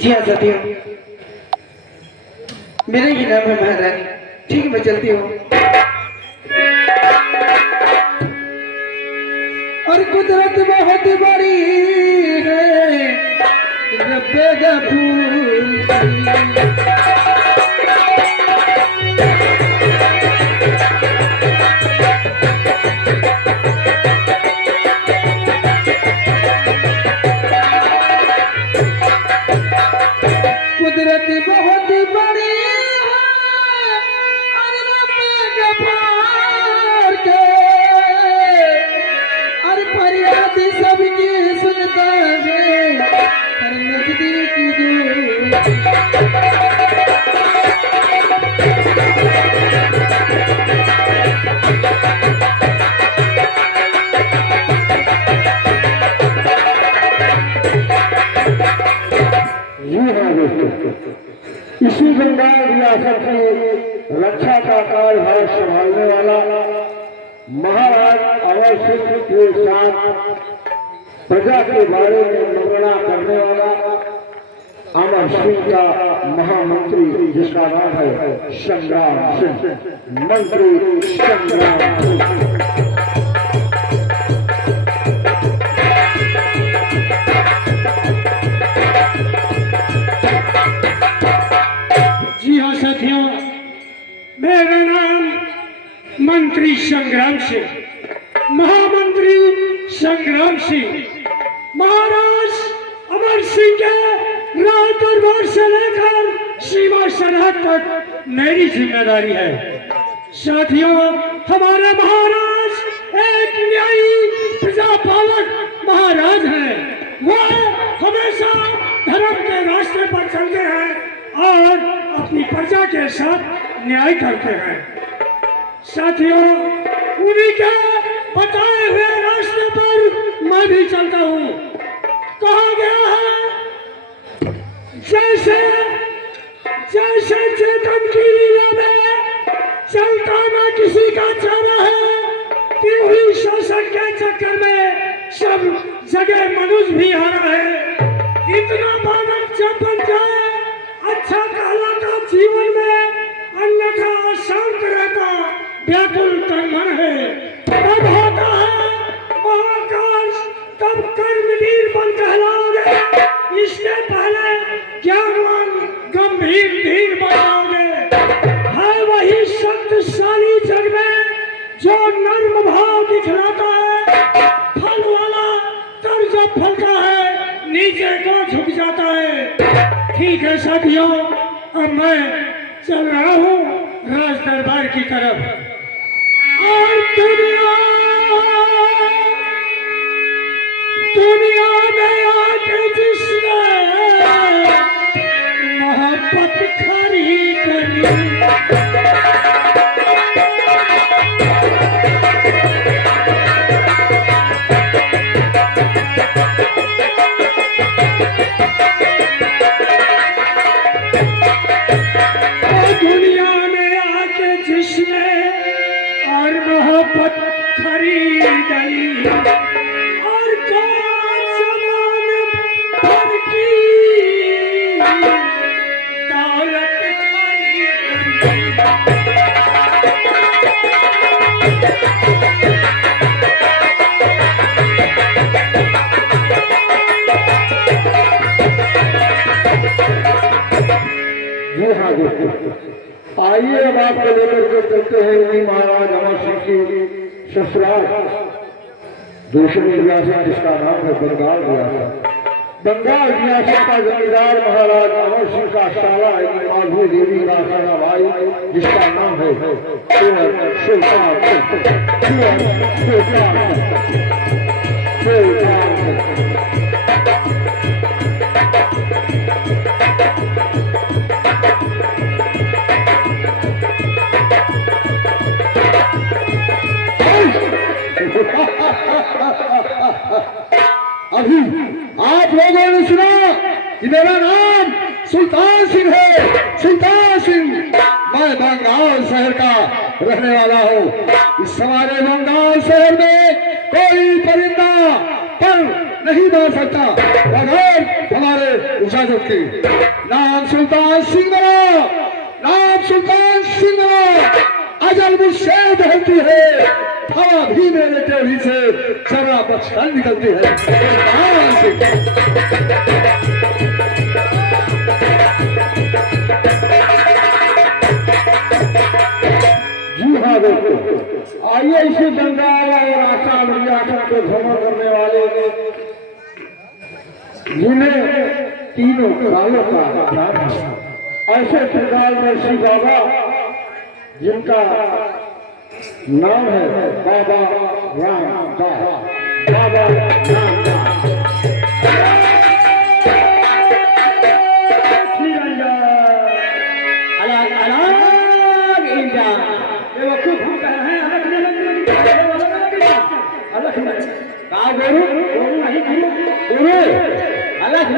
जी हाँ साथियों, मेरा ही नाम है महारानी। ठीक है, मैं चलती हूँ। और कुदरत बहुत बड़ी है, रब्बे गफूर कुदरत बहुत बड़ी है, और रब्बे गफूर के और फरियाद सबकी सुनता है, हर नजदीक इसी बंगाल रियासत की रक्षा का कार्यभार संभालने वाला महाराज अमर सिंह के साथ प्रजा के बारे में निर्णय करने वाला अमर सिंह का महामंत्री, जिसका नाम है संग्राम सिंह, मंत्री संग्राम सिंह। जी हाँ साथियों, मेरा नाम मंत्री संग्राम सिंह, महामंत्री संग्राम सिंह, महाराज अमर सिंह के राज दरबार से लेकर सीमा सरहद तक मेरी जिम्मेदारी है। साथियों, हमारे महाराज एक न्यायी प्रजापालक महाराज हैं। वह हमेशा धर्म के रास्ते पर चलते हैं और अपनी प्रजा के साथ न्याय करते हैं। साथियों, उन्हीं के बताए हुए रास्ते पर मैं भी चलता हूँ। कहा गया है, जैसे जैसे चेतन की लीला में चलता न किसी का चारा है, त्यों ही शासन के चक्कर में सब जगह मनुष्य भी हारा है। इतना बालक जब बन जाए, अच्छा कहलाता जीवन में, अन्यथा अशांत रहता व्याकुल तन मन है। तब होता है महाकाश, तब कर्मवीर बन कहलाओगे। इसके पहले ज्ञानवान गंभीर धीर बनाओगे। है वही शक्तिशाली जग में जो नर्म भाव दिखलाता है, फल वाला तर्ज फलता है, नीचे को झुक जाता है। ठीक है साथियों, अब मैं चल रहा हूँ राज दरबार की तरफ। और दुनिया में आके जिसने मोहब्बत खरी करी, दुनिया में आके जिसने और मोहब्बत खरीदी, और कौन समान भर की दौलत खरीदी। जी हाँ दोस्तों, आइए अब आपको लेकर के चलते हैं उन्हीं महाराज अमर सिंह की ससुराल, दूसरी रियासत जिसका नाम है बंगाल रियासत। बंगाल रियासत का जमींदार महाराज अमर सिंह का साला है माधवी देवी का साला भाई, जिसका नाम है सुल्तान अभी आप लोगों ने सुना कि मेरा नाम सुल्तान सिंह है, सुल्तान सिंह। मैं बंगाल शहर का रहने वाला हूँ। इस हमारे बंगाल शहर में कोई परिंदा पर नहीं मार सकता बगैर हमारे इजाजत के। नाम सुल्तान सिंह बना, नाम सुल्तान सिंह बना। अजल मुझसे ढलती है, हवा भी मेरे टेढ़ी से जरा बचकर निकलती है। सुल्तान सिंह। जी हाँ दोस्तों, आइए इसी बंगाल और आसाम रियासत को भ्रमण करने वाले जिन्हें तीनों कालों का ज्ञान है, ऐसे त्रिकालदर्शी बाबा जिनका नाम है बाबा रामदास। बाबा